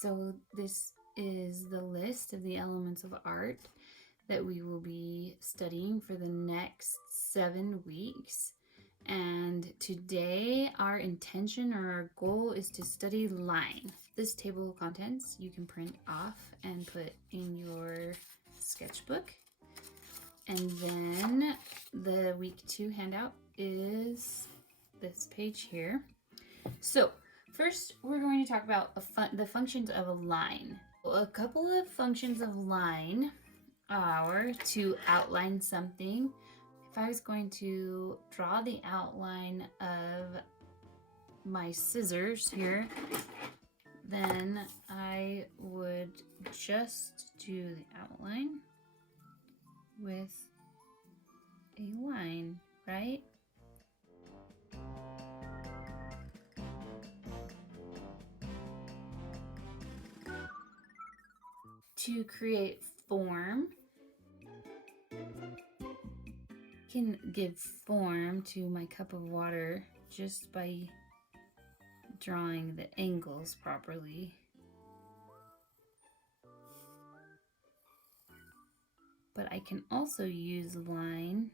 So this is the list of the elements of art that we will be studying for the next 7 weeks. And today our intention or our goal is to study line. This table of contents you can print off and put in your sketchbook. And then the week 2 handout is this page here. So first, we're going to talk about the functions of a line. A couple of functions of line are to outline something. If I was going to draw the outline of my scissors here, then I would just do the outline with a line, right? To create form, I can give form to my cup of water just by drawing the angles properly. But I can also use line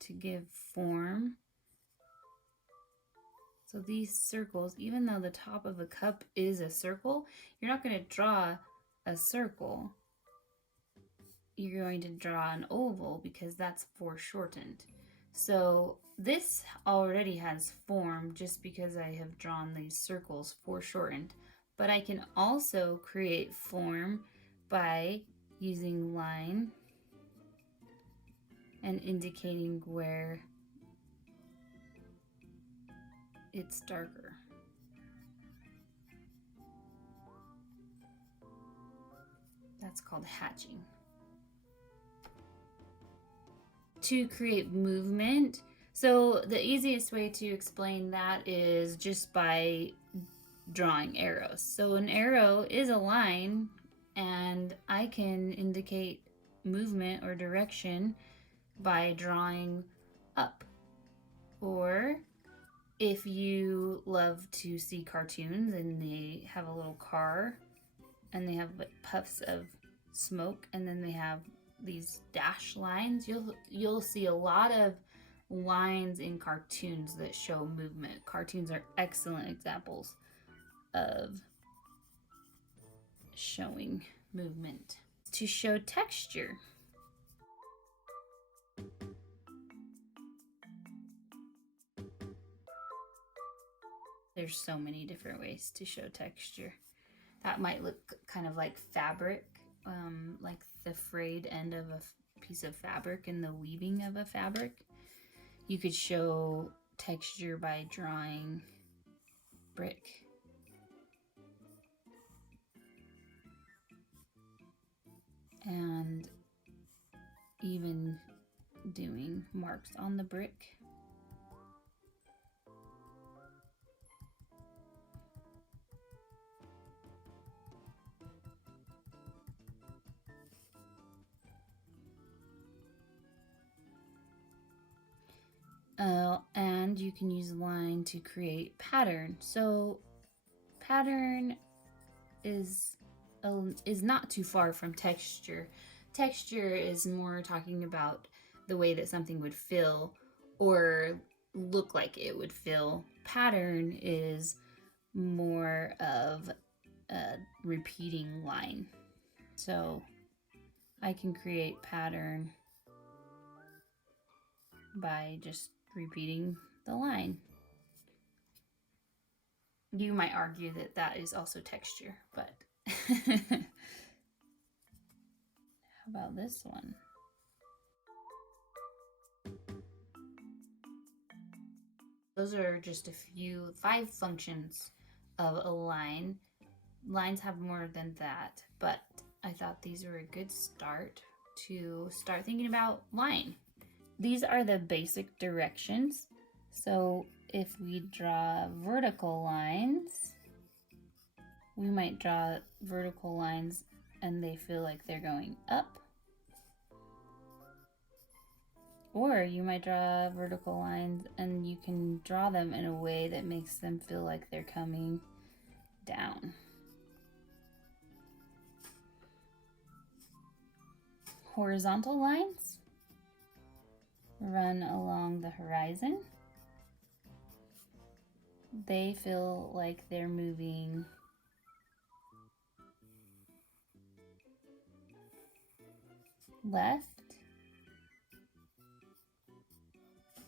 to give form. So these circles, even though the top of a cup is a circle, you're not going to draw a circle. You're going to draw an oval because that's foreshortened. So this already has form just because I have drawn these circles foreshortened. But I can also create form by using line and indicating where it's darker. That's called hatching. To create movement, so the easiest way to explain that is just by drawing arrows. So an arrow is a line, and I can indicate movement or direction by drawing up. Or if you love to see cartoons and they have a little car and they have like puffs of smoke and then they have these dash lines, you'll see a lot of lines in cartoons that show movement. Cartoons are excellent examples of showing movement. To show texture, there's so many different ways to show texture. That might look kind of like fabric, like the frayed end of a piece of fabric and the weaving of a fabric. You could show texture by drawing brick. And even doing marks on the brick. And you can use line to create pattern. So pattern is not too far from texture. Texture is more talking about the way that something would feel or look like it would feel. Pattern is more of a repeating line. So I can create pattern by just repeating the line. You might argue that that is also texture, but how about this one? Those are just 5 functions of a line. Lines have more than that, but I thought these were a good start to start thinking about line. These are the basic directions. So if we draw vertical lines, we might draw vertical lines and they feel like they're going up. Or you might draw vertical lines and you can draw them in a way that makes them feel like they're coming down. horizontal lines run along the horizon. They feel like they're moving left,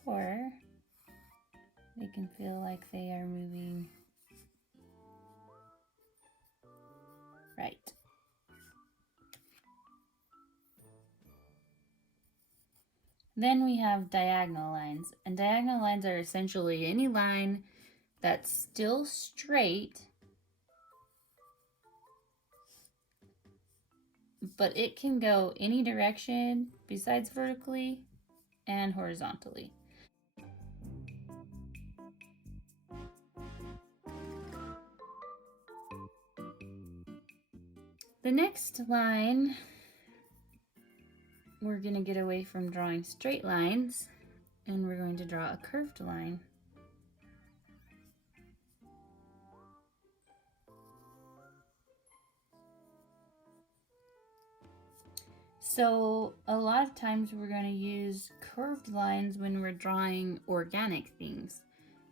or they can feel like they are moving right. Then we have diagonal lines, and diagonal lines are essentially any line that's still straight, but it can go any direction besides vertically and horizontally. The next line, we're going to get away from drawing straight lines, and we're going to draw a curved line. So a lot of times we're going to use curved lines when we're drawing organic things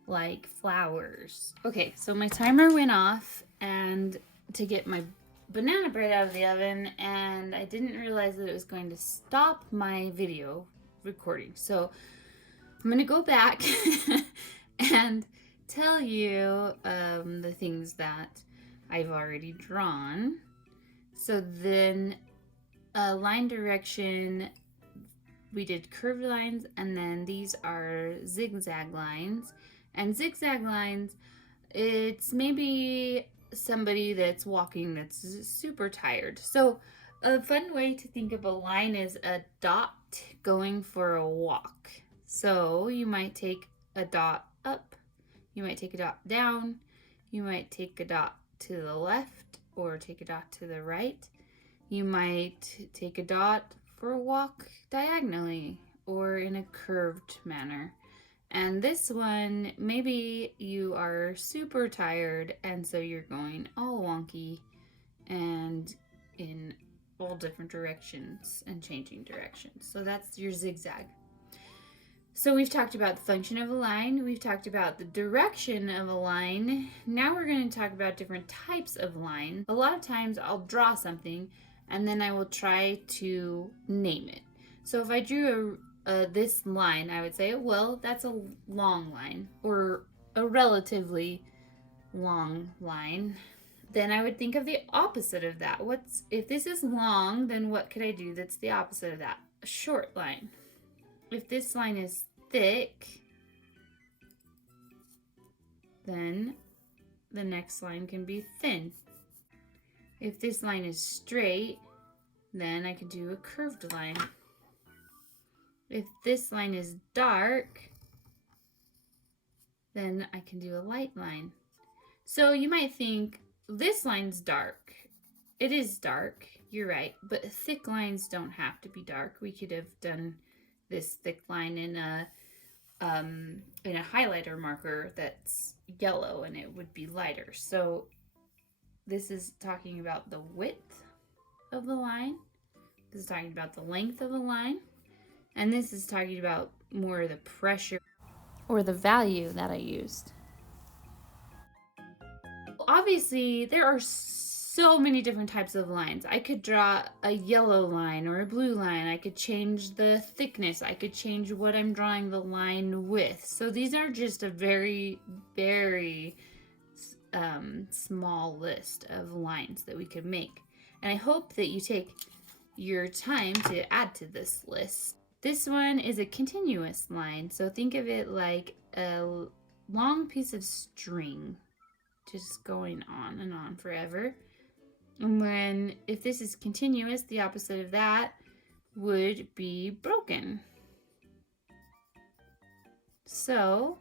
like flowers. Okay, so my timer went off and to get my banana bread out of the oven, and I didn't realize that it was going to stop my video recording. So I'm going to go back and tell you the things that I've already drawn. So then line direction, we did curved lines, and then these are zigzag lines. And zigzag lines, it's maybe somebody that's walking that's super tired. So a fun way to think of a line is a dot going for a walk. So you might take a dot up, you might take a dot down, you might take a dot to the left or take a dot to the right. You might take a dot for a walk diagonally or in a curved manner. And this one, maybe you are super tired and so you're going all wonky and in all different directions and changing directions. So that's your zigzag. So we've talked about the function of a line, we've talked about the direction of a line. Now we're going to talk about different types of lines. A lot of times I'll draw something and then I will try to name it. So if I drew this line, I would say, well, that's a long line or a relatively long line. Then I would think of the opposite of that. If this is long, then what could I do that's the opposite of that? A short line. If this line is thick, then the next line can be thin. If this line is straight, then I could do a curved line. If this line is dark, then I can do a light line. So you might think, this line's dark. It is dark, you're right, but thick lines don't have to be dark. We could have done this thick line in a highlighter marker that's yellow and it would be lighter. So this is talking about the width of the line. This is talking about the length of the line. And this is talking about more the pressure or the value that I used. Obviously, there are so many different types of lines. I could draw a yellow line or a blue line. I could change the thickness. I could change what I'm drawing the line with. So these are just a very, very small list of lines that we could make. And I hope that you take your time to add to this list. This one is a continuous line. So think of it like a long piece of string just going on and on forever. And then if this is continuous, the opposite of that would be broken. So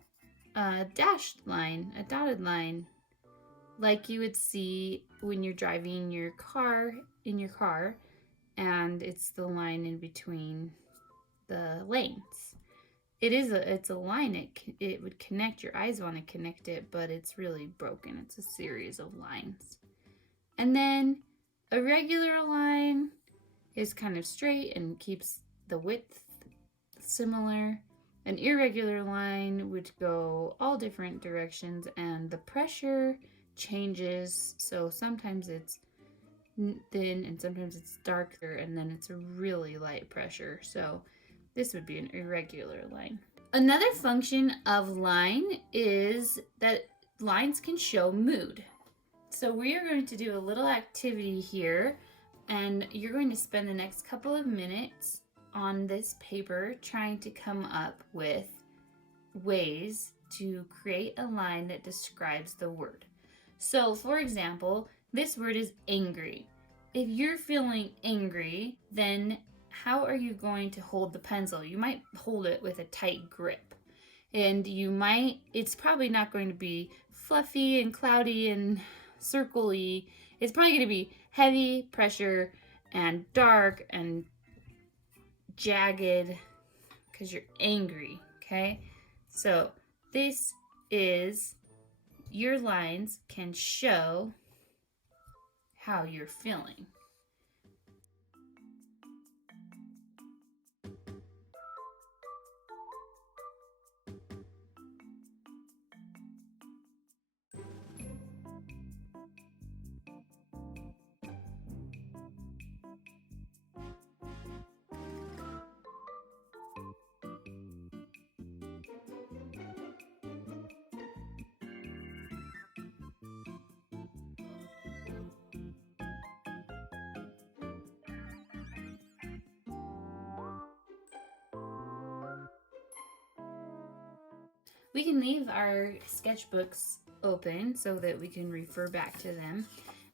a dashed line, a dotted line, like you would see when you're driving your car in your car and it's the line in between the lanes. It's a line, it would connect, your eyes want to connect it, but it's really broken. It's a series of lines. And then a regular line is kind of straight and keeps the width similar. An irregular line would go all different directions, and the pressure changes. So sometimes it's thin and sometimes it's darker, and then it's a really light pressure. So this would be an irregular line. Another function of line is that lines can show mood. So we are going to do a little activity here, and you're going to spend the next couple of minutes on this paper trying to come up with ways to create a line that describes the word. So for example, this word is angry. If you're feeling angry, then how are you going to hold the pencil? You might hold it with a tight grip. And it's probably not going to be fluffy and cloudy and circle-y. It's probably going to be heavy pressure and dark and jagged because you're angry, okay? So this is, your lines can show how you're feeling. We can leave our sketchbooks open so that we can refer back to them.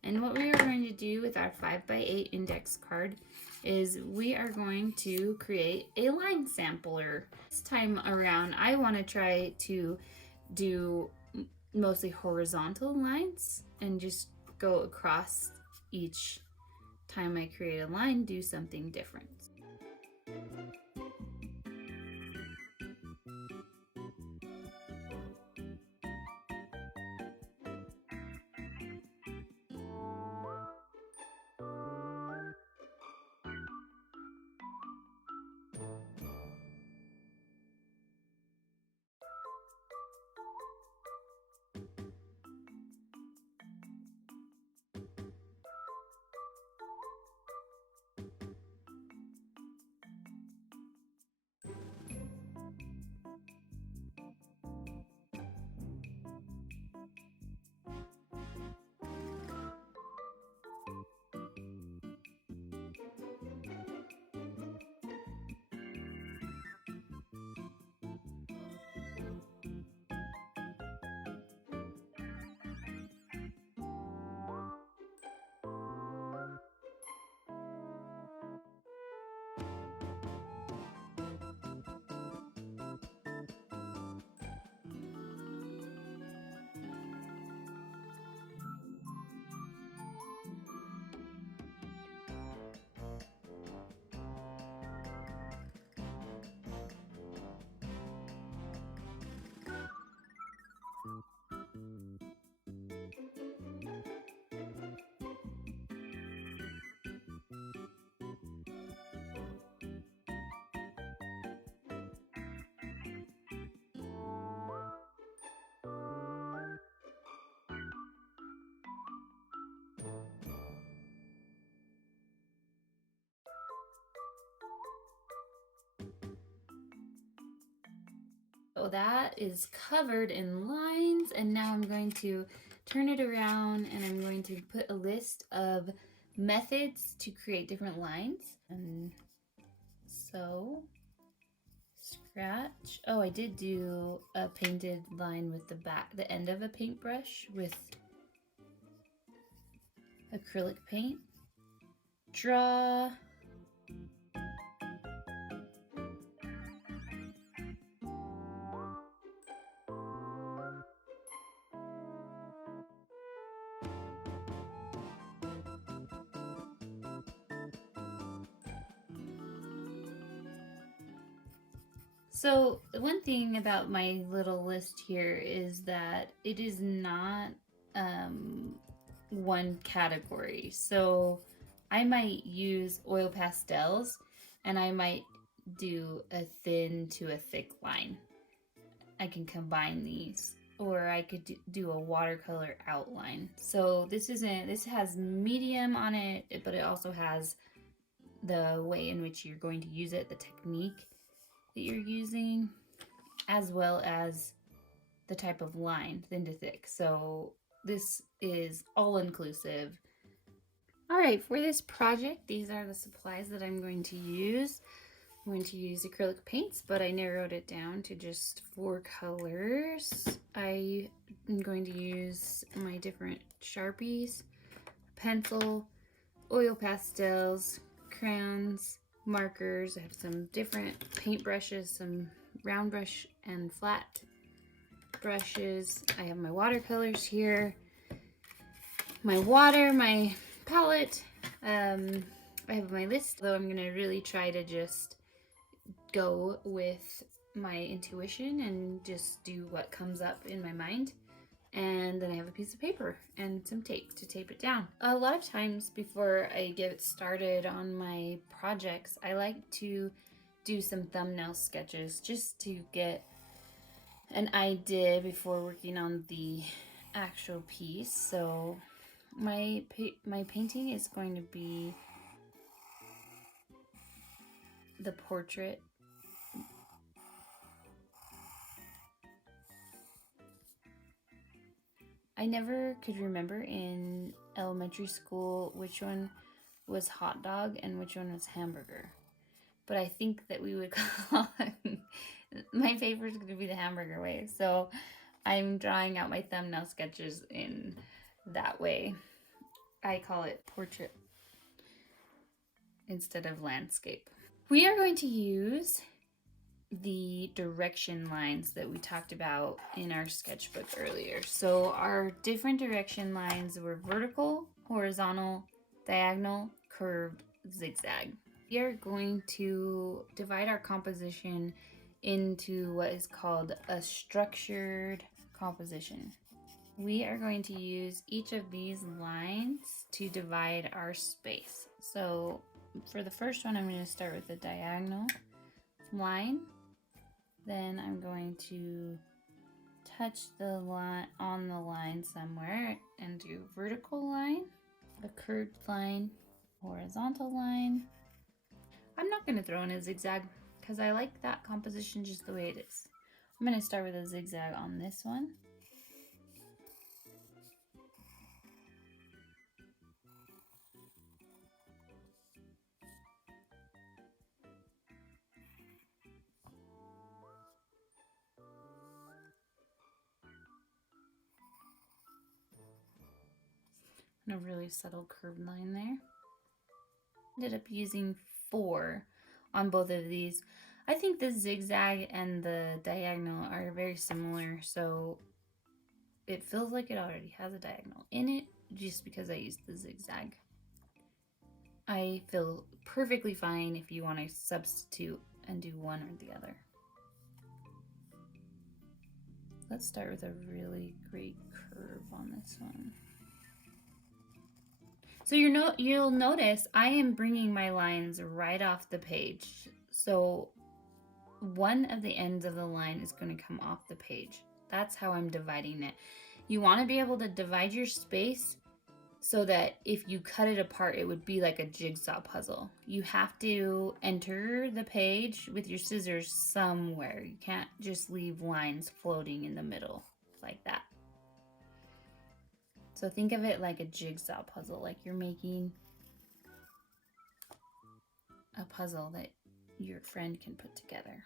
And what we are going to do with our 5x8 index card is we are going to create a line sampler. This time around, I want to try to do mostly horizontal lines and just go across each time I create a line, do something different. So that is covered in lines, and now I'm going to turn it around and I'm going to put a list of methods to create different lines. And so scratch. Oh, I did do a painted line with the end of a paintbrush with acrylic paint. Draw. So one thing about my little list here is that it is not one category. So I might use oil pastels, and I might do a thin to a thick line. I can combine these, or I could do a watercolor outline. So this has medium on it, but it also has the way in which you're going to use it, the technique that you're using, as well as the type of line, thin to thick. So this is all inclusive. All right, for this project, these are the supplies that I'm going to use. I'm going to use acrylic paints, but I narrowed it down to just 4 colors. I am going to use my different Sharpies, pencil, oil pastels, crayons, markers. I have some different paintbrushes, some round brush and flat brushes. I have my watercolors here, my water, my palette. I have my list, though I'm going to really try to just go with my intuition and just do what comes up in my mind. And then I have a piece of paper and some tape to tape it down. A lot of times before I get started on my projects, I like to do some thumbnail sketches just to get an idea before working on the actual piece. So my painting is going to be the portrait. I never could remember in elementary school which one was hot dog and which one was hamburger. But I think that we would call it, my favorite is going to be the hamburger way. So I'm drawing out my thumbnail sketches in that way. I call it portrait instead of landscape. We are going to use the direction lines that we talked about in our sketchbook earlier. So our different direction lines were vertical, horizontal, diagonal, curved, zigzag. We are going to divide our composition into what is called a structured composition. We are going to use each of these lines to divide our space. So for the first one, I'm going to start with a diagonal line. Then I'm going to touch the line on the line somewhere and do vertical line, a curved line, horizontal line. I'm not going to throw in a zigzag because I like that composition just the way it is. I'm going to start with a zigzag on this one. And a really subtle curved line there. Ended up using 4 on both of these. I think the zigzag and the diagonal are very similar, so it feels like it already has a diagonal in it just because I used the zigzag. I feel perfectly fine if you want to substitute and do one or the other. Let's start with a really great curve on this one. So you'll notice I am bringing my lines right off the page. So one of the ends of the line is going to come off the page. That's how I'm dividing it. You want to be able to divide your space so that if you cut it apart, it would be like a jigsaw puzzle. You have to enter the page with your scissors somewhere. You can't just leave lines floating in the middle like that. So think of it like a jigsaw puzzle, like you're making a puzzle that your friend can put together.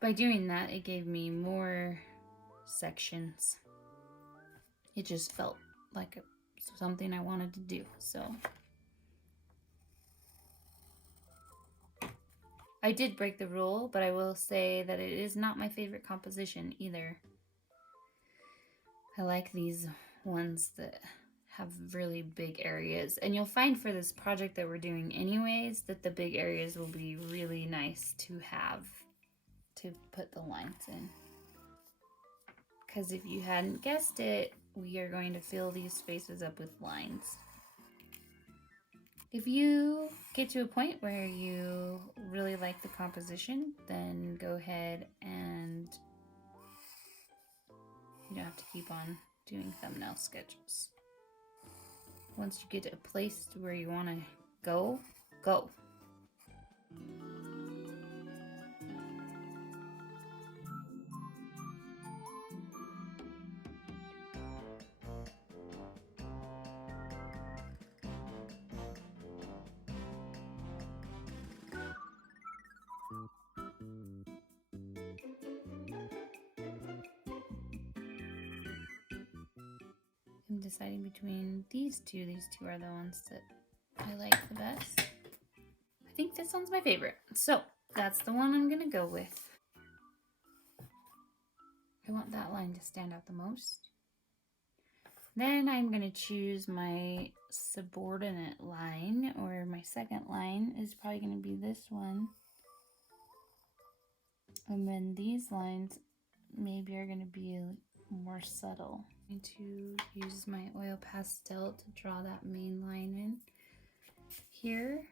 By doing that, it gave me more sections. It just felt like something I wanted to do, so. I did break the rule, but I will say that it is not my favorite composition either. I like these ones that have really big areas. And you'll find for this project that we're doing anyways, that the big areas will be really nice to have to put the lines in. because if you hadn't guessed it, we are going to fill these spaces up with lines. If you get to a point where you really like the composition, then go ahead and you don't have to keep on doing thumbnail sketches. Once you get to a place where you want to go, go. I'm deciding between these two. These two are the ones that I like the best. I think this one's my favorite. So that's the one I'm gonna go with. I want that line to stand out the most. Then I'm gonna choose my subordinate line, or my second line is probably gonna be this one. And then these lines maybe are gonna be more subtle. I'm going to use my oil pastel to draw that main line in here.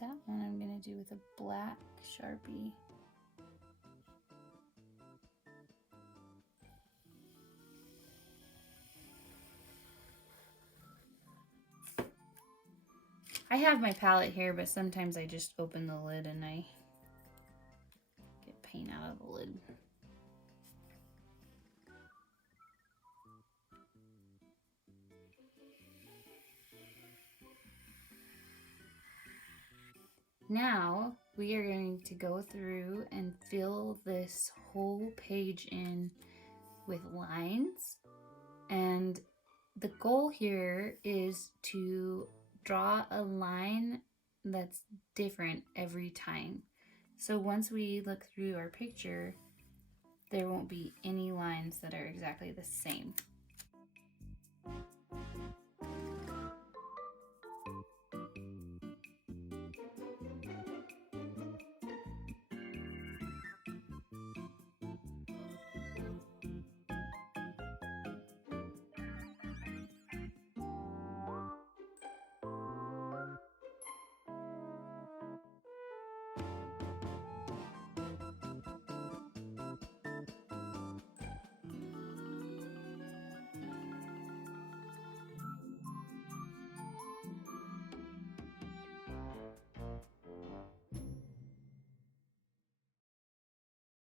That one I'm gonna do with a black Sharpie. I have my palette here, but sometimes I just open the lid and I get paint out of the lid. Now we are going to go through and fill this whole page in with lines, and the goal here is to draw a line that's different every time. So once we look through our picture, there won't be any lines that are exactly the same.